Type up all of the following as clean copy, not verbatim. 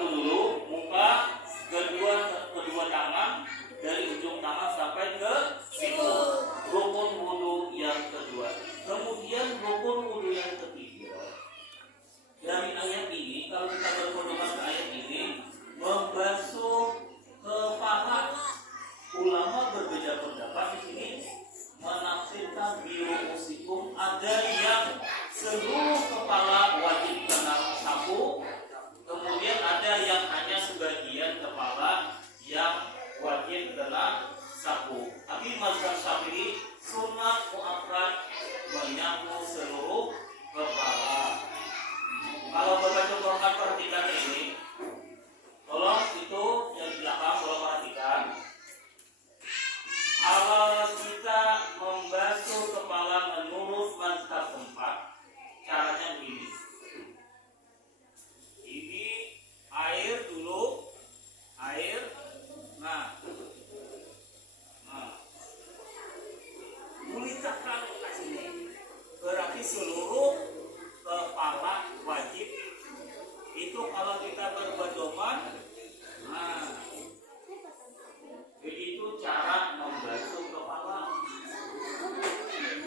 satu dulu, muka, kedua tangan, dari ujung tangan sampai ke siku. Rukun wudu yang kedua. Kemudian rukun wudu yang ketiga. Dari ayat ini, kalau kita berpedoman ke ayat ini, membasuh kepala. Ulama berbeda pendapat di sini, menafsirkan biruusikum, ada yang seluruh kepala wajib kena sapu, kemudian ada yang hanya sebagian kepala yang wajib kena sapu. Tapi mazhab Syafi'i sunnah muakkad menyapu seluruh kepala. Kalau Bapak Coba perhatikan ini, tolong itu yang di belakang tolong perhatikan. Kalau kita membasuh kepala menurut mazhab 4, caranya begini. Ini air dulu, air. Nah, mulitakan ke sini. Berarti seluruh kepala wajib. Itu kalau kita berpedoman. Nah, itu cara membasuh kepala,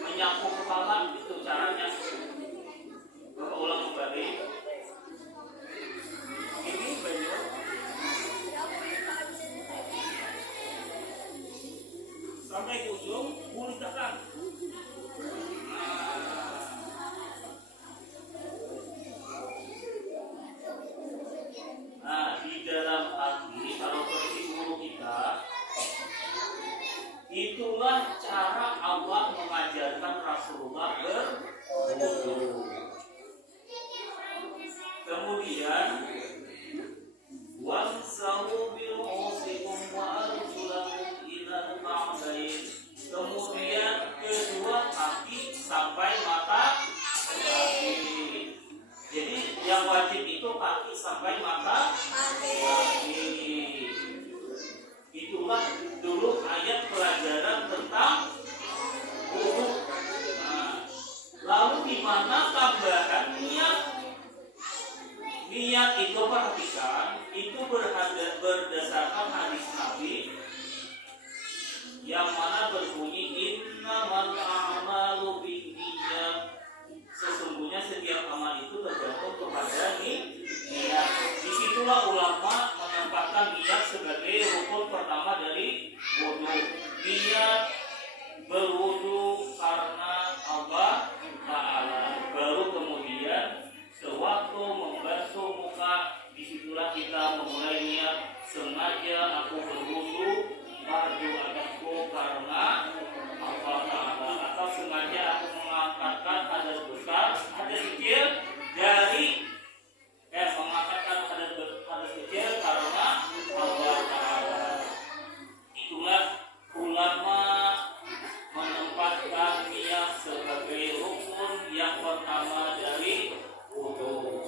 menyapu kepala, itu caranya. Bapak ulang kembali. Ini banyak. Sampai ke ujung, mulitakan. Nah, di dalam hati, kalau seperti guru kita, itulah cara Allah mengajarkan Rasulullah berwudu. Kemudian wamsahu biru'usikum wa arjulakum ilal ka'bayn. Kemudian kedua kaki sampai mata kaki. Jadi yang wajib itu kaki sampai mata kaki. Itulah dulu ayat pelajaran tentang wudu. Nah, lalu di mana tambahan niat? Niat itu perhatikan, itu berdasarkan hadis Nabi yang mana berbunyi innamal a'malu binniyat. Sesungguhnya setiap amal itu tergantung kepada niat. Disitulah ulama menempatkan niat sebagai rukun pertama dari wudu. Niat berwudu karena Allah Ta'ala. Baru kemudian sewaktu membasuh muka, disitulah kita memulai niat, sengaja aku berwudu fardu adabku karena Allah Ta'ala, atau sengaja aku mengangkatkan hadas besar, hadas kecil dari mengangkatkan hadas kecil karena Allah Ta'ala. Itulah ulama menempatkan niat sebagai rukun yang pertama dari wudu.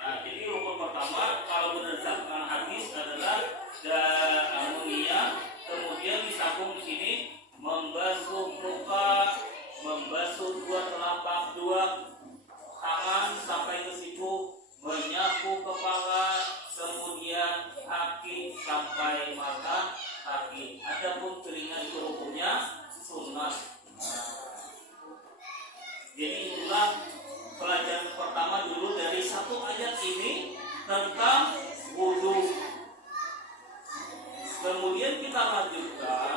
Nah, jadi rukun pertama kalau berdasarkan hadis adalah niat, kemudian disambung di sini membasuh muka, membasuh dua telapak dua tangan sampai ke siku, menyapu kepala, kemudian kaki sampai mata kaki. Adapun telinga itu hukumnya sunat. Jadi itulah pelajaran pertama dulu dari satu ayat ini tentang wudu. Kemudian kita lanjutkan